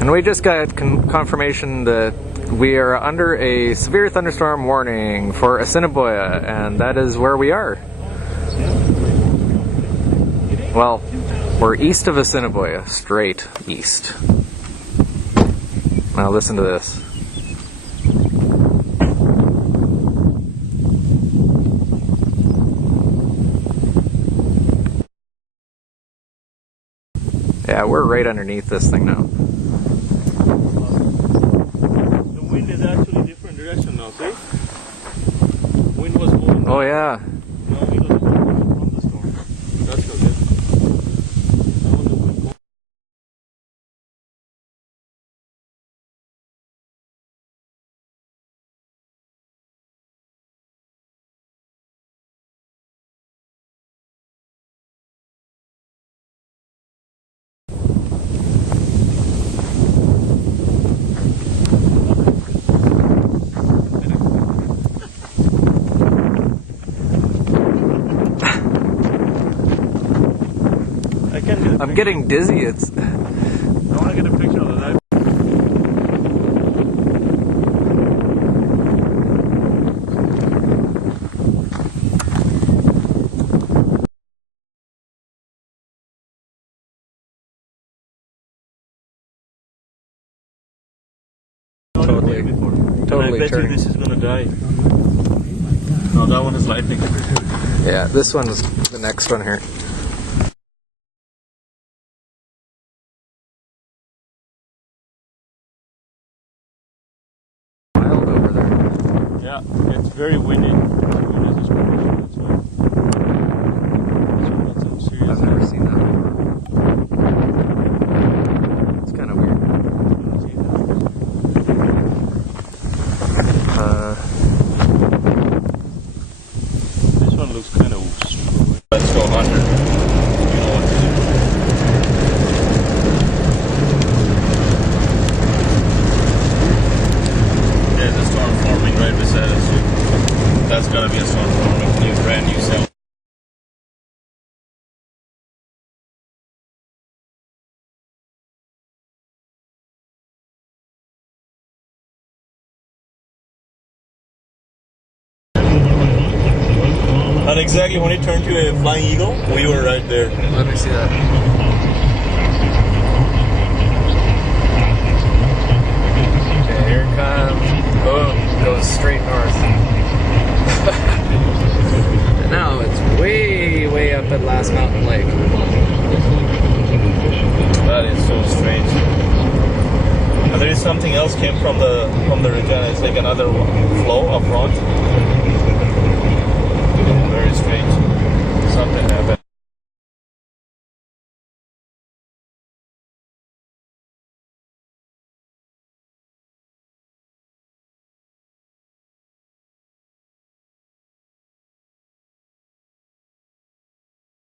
And we just got confirmation that we are under a severe thunderstorm warning for Assiniboia, and that is where we are. Well, we're east of Assiniboia, straight east. Now listen to this. Yeah, we're right underneath this thing now. The wind is actually different direction now, see? Wind was blowing. Oh yeah. Now we got from the storm. That's so good. Now the wind blows. I'm getting dizzy. I want to get a picture of that. Totally I bet you turning. this is gonna die. No, that one is lightning. Yeah, this one's the next one here. Wild over there. Yeah, it's very windy. That's why. That's some serious. I've never seen that before. It's kind of weird. This one looks kind of. Let's go 100. You know what to do. There's a storm forming right beside us. That's gotta be a storm forming. Brand new cell. And exactly when it turned to a flying eagle, we were right there. Let me see that. Okay, here it comes. Boom, goes straight north. And now it's way up at Last Mountain Lake. That is so strange. And there is something else came from the Regina. It's like another flow of rock. Very strange. Something happened.